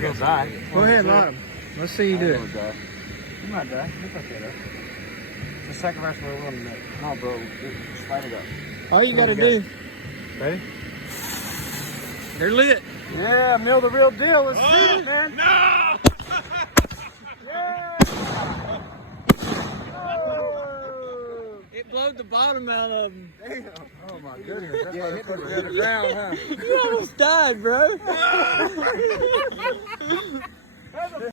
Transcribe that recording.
He'll die. Go ahead, let him. Let's see you do it. He might die. It's okay though. It's the sacrifice we're willing to make. No, bro. Just light it up. All you gotta do. Ready? They're lit. Yeah, Mill, the real deal. Let's see it, man. No! Yeah! Oh! It blowed the bottom out of them. Damn. Oh my goodness. That's yeah, hit the ground, huh? You almost died, bro.